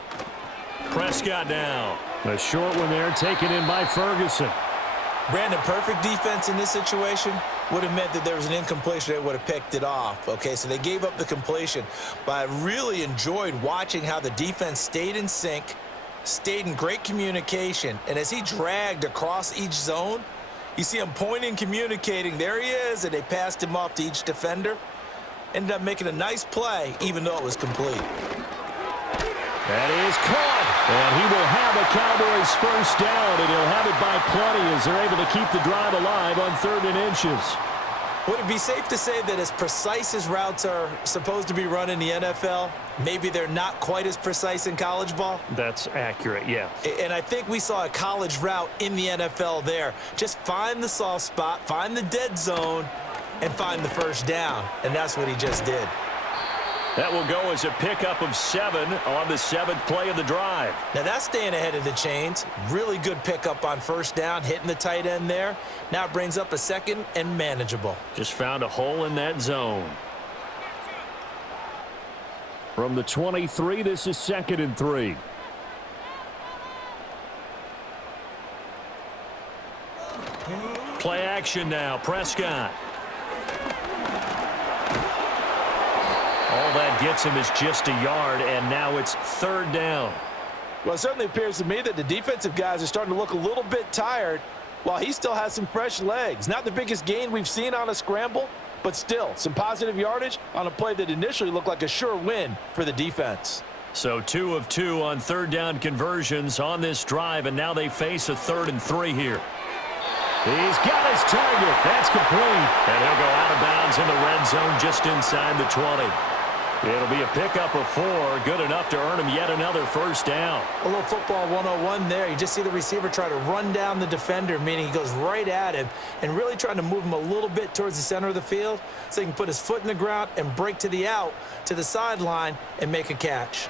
Prescott now. A short one there taken in by Ferguson. Brandon, perfect defense in this situation would have meant that there was an incompletion. They would have picked it off. Okay, so they gave up the completion. But I really enjoyed watching how the defense stayed in sync, stayed in great communication. And as he dragged across each zone, you see him pointing, communicating. There he is, and they passed him off to each defender. Ended up making a nice play, even though it was complete. That is caught, and he will have a Cowboys first down, and he'll have it by plenty as they're able to keep the drive alive on 3rd and inches. Would it be safe to say that as precise as routes are supposed to be run in the NFL, maybe they're not quite as precise in college ball? That's accurate, yeah. And I think we saw a college route in the NFL there. Just find the soft spot, find the dead zone, and find the first down. And that's what he just did. That will go as a pickup of 7 on the 7th play of the drive. Now that's staying ahead of the chains. Really good pickup on first down, hitting the tight end there. Now it brings up a 2nd and manageable. Just found a hole in that zone. From the 23, this is 2nd and 3. Play action now. Prescott. All that gets him is just a yard, and now it's 3rd down. Well, it certainly appears to me that the defensive guys are starting to look a little bit tired while he still has some fresh legs. Not the biggest gain we've seen on a scramble, but still some positive yardage on a play that initially looked like a sure win for the defense. So 2 of 2 on 3rd down conversions on this drive, and now they face a 3rd and 3 here. He's got his target. That's complete. And he'll go out of bounds in the red zone just inside the 20. It'll be a pickup of 4, good enough to earn him yet another 1st down. A little football 101 there. You just see the receiver try to run down the defender, meaning he goes right at him and really trying to move him a little bit towards the center of the field so he can put his foot in the ground and break to the out, to the sideline, and make a catch.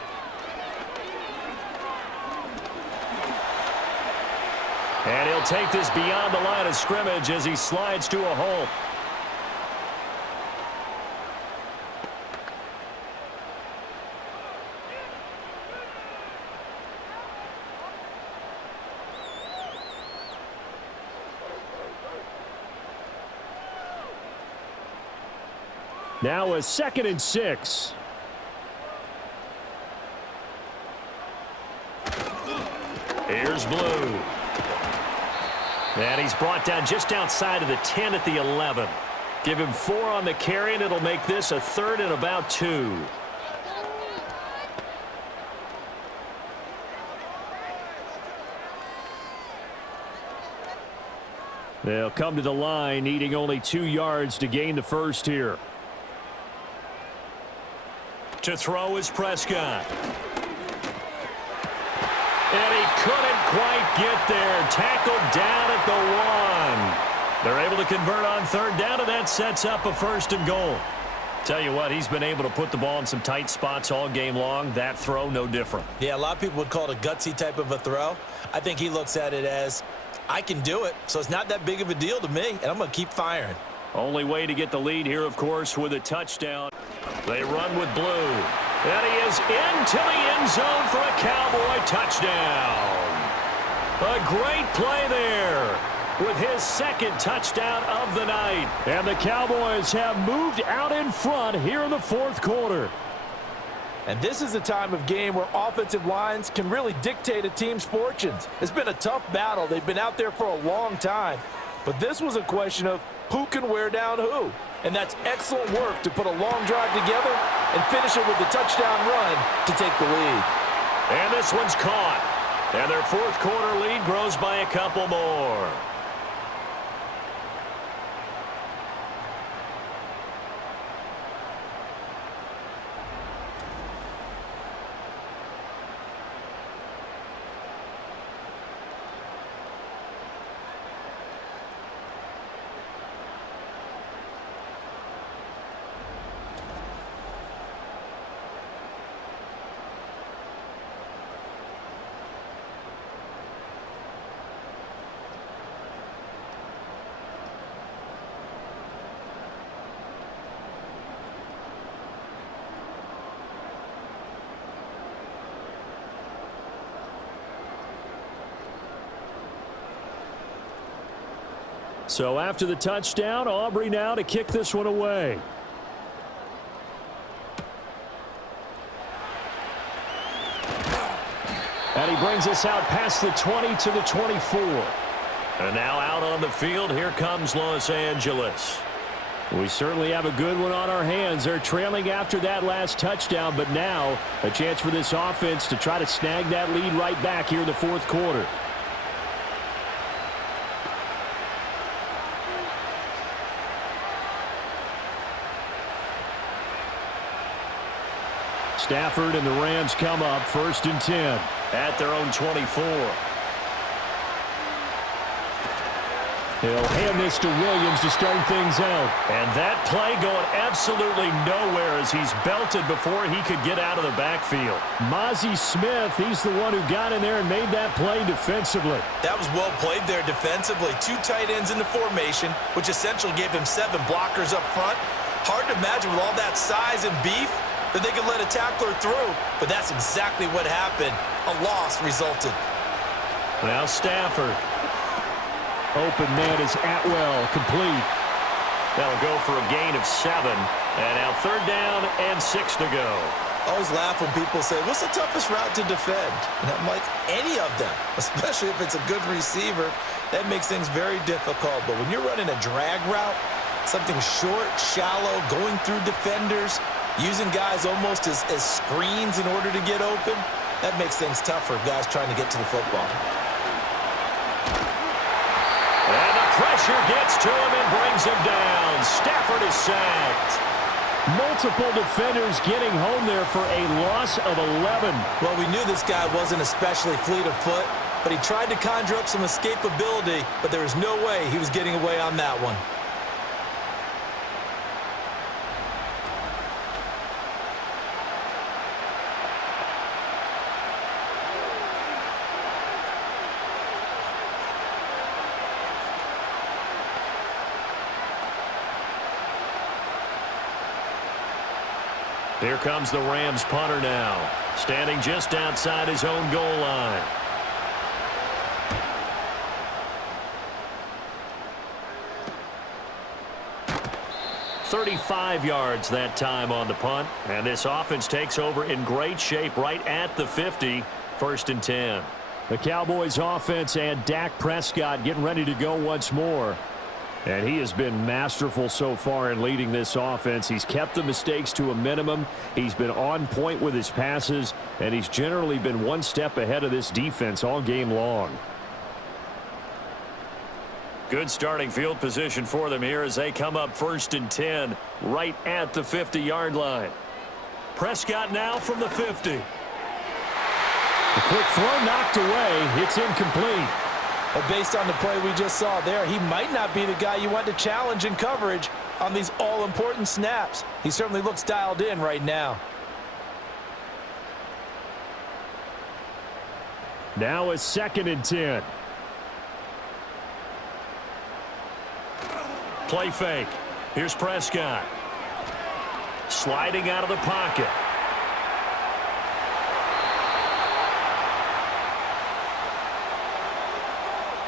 And he'll take this beyond the line of scrimmage as he slides to a hole. Now a 2nd and 6. Here's Blue. And he's brought down just outside of the 10 at the 11. Give him 4 on the carry, and it'll make this a 3rd and about 2. They'll come to the line, needing only 2 yards to gain the 1st here. To throw is Prescott. And he couldn't quite get there. Tackled down at the 1. They're able to convert on 3rd down, and that sets up a 1st and goal. Tell you what, he's been able to put the ball in some tight spots all game long. That throw, no different. Yeah, a lot of people would call it a gutsy type of a throw. I think he looks at it as, I can do it, so it's not that big of a deal to me, and I'm going to keep firing. Only way to get the lead here, of course, with a touchdown. They run with Blue. And he is into the end zone for a Cowboy touchdown. A great play there with his 2nd touchdown of the night. And the Cowboys have moved out in front here in the 4th quarter. And this is a time of game where offensive lines can really dictate a team's fortunes. It's been a tough battle. They've been out there for a long time. But this was a question of who can wear down who. And that's excellent work to put a long drive together and finish it with the touchdown run to take the lead. And this one's caught. And their 4th quarter lead grows by a couple more. So after the touchdown, Aubrey now to kick this one away. And he brings us out past the 20 to the 24. And now out on the field, here comes Los Angeles. We certainly have a good one on our hands. They're trailing after that last touchdown, but now a chance for this offense to try to snag that lead right back here in the 4th quarter. Stafford and the Rams come up 1st and 10. At their own 24. He'll hand this to Williams to start things out. And that play going absolutely nowhere as he's belted before he could get out of the backfield. Mozzie Smith, he's the one who got in there and made that play defensively. That was well played there defensively. 2 tight ends in the formation, which essentially gave him 7 blockers up front. Hard to imagine with all that size and beef, that they could let a tackler through, but that's exactly what happened. A loss resulted. Now Stafford. Open man is Atwell, complete. That'll go for a gain of 7. And now 3rd down and 6 to go. I always laugh when people say, what's the toughest route to defend? And I'm like, any of them, especially if it's a good receiver. That makes things very difficult. But when you're running a drag route, something short, shallow, going through defenders, using guys almost as screens in order to get open, that makes things tough for guys trying to get to the football. And the pressure gets to him and brings him down. Stafford is sacked. Multiple defenders getting home there for a loss of 11. Well, we knew this guy wasn't especially fleet of foot, but he tried to conjure up some escapability, but there was no way he was getting away on that one. Here comes the Rams punter now, standing just outside his own goal line. "35 yards that time on the punt, and this offense takes over in great shape right at the 50, 1st and 10. The Cowboys offense and Dak Prescott getting ready to go once more. And he has been masterful so far in leading this offense. He's kept the mistakes to a minimum. He's been on point with his passes, and he's generally been one step ahead of this defense all game long. Good starting field position for them here as they come up 1st and 10 right at the 50-yard line. Prescott now from the 50. A quick throw knocked away. It's incomplete. But based on the play we just saw there, he might not be the guy you want to challenge in coverage on these all-important snaps. He certainly looks dialed in right now. Now a 2nd and 10. Play fake. Here's Prescott. Sliding out of the pocket.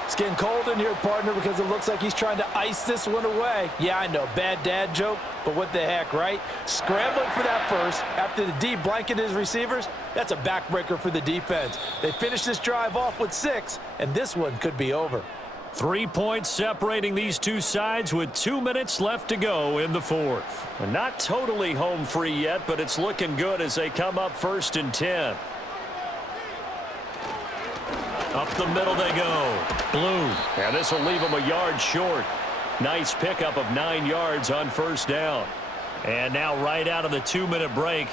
It's getting cold in here, partner, because it looks like he's trying to ice this one away. Yeah, I know, bad dad joke, but what the heck, right? Scrambling for that first after the D blanketed his receivers, that's a backbreaker for the defense. They finished this drive off with 6, and this one could be over. 3 points separating these two sides with 2 minutes left to go in the 4th. And not totally home free yet, but it's looking good as they come up 1st and 10. Up the middle they go. Blue. And this will leave them a yard short. Nice pickup of 9 yards on 1st down. And now right out of the 2-minute break,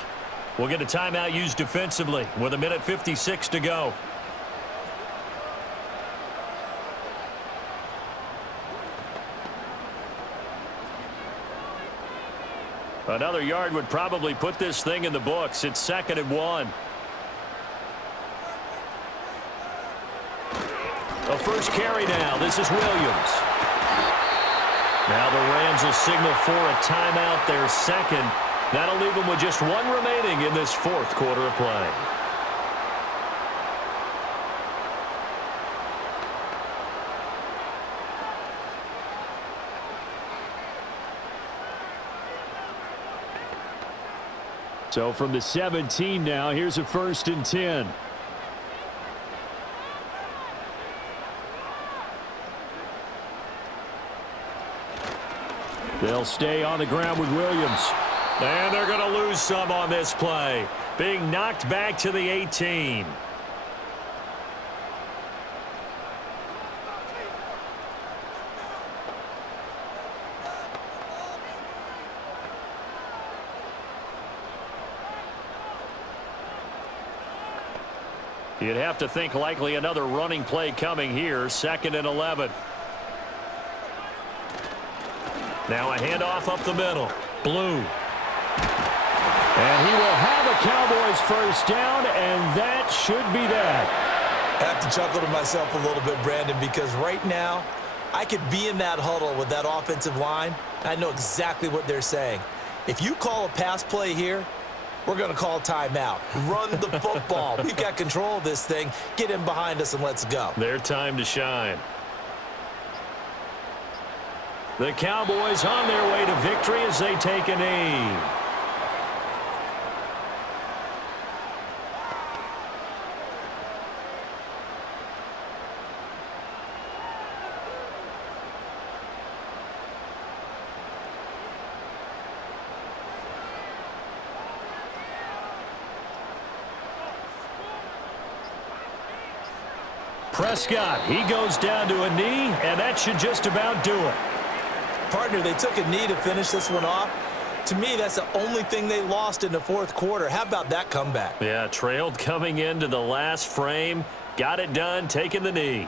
we'll get a timeout used defensively with 1:56 to go. Another yard would probably put this thing in the books. It's 2nd and 1. A first carry now. This is Williams. Now the Rams will signal for a timeout, their 2nd. That'll leave them with just 1 remaining in this 4th quarter of play. So from the 17 now, here's a 1st and 10. They'll stay on the ground with Williams. And they're going to lose some on this play. Being knocked back to the 18. You'd have to think likely another running play coming here. 2nd and 11. Now a handoff up the middle. Blue. And he will have a Cowboys 1st down, and that should be that. I have to chuckle to myself a little bit, Brandon, because right now I could be in that huddle with that offensive line. I know exactly what they're saying. If you call a pass play here, we're going to call timeout. Run the football. We've got control of this thing. Get in behind us and let's go. Their time to shine. The Cowboys on their way to victory as they take a knee. Prescott, he goes down to a knee, and that should just about do it. Partner, they took a knee to finish this one off. To me, that's the only thing they lost in the fourth quarter. How about that comeback? Yeah, trailed coming into the last frame. Got it done, taking the knee.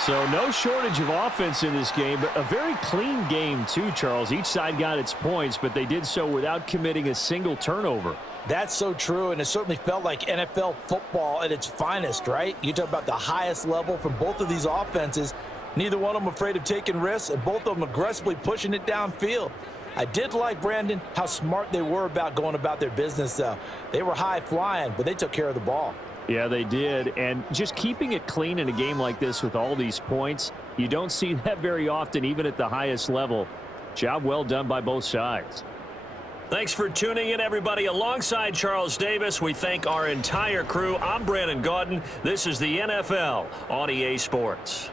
So no shortage of offense in this game, but a very clean game too, Charles. Each side got its points, but they did so without committing a single turnover. That's so true, and it certainly felt like NFL football at its finest, right? You talk about the highest level from both of these offenses. Neither one of them afraid of taking risks, and both of them aggressively pushing it downfield. I did like, Brandon, how smart they were about going about their business, though. They were high-flying, but they took care of the ball. Yeah, they did. And just keeping it clean in a game like this with all these points, you don't see that very often, even at the highest level. Job well done by both sides. Thanks for tuning in, everybody. Alongside Charles Davis, we thank our entire crew. I'm Brandon Gaudin. This is the NFL on EA Sports.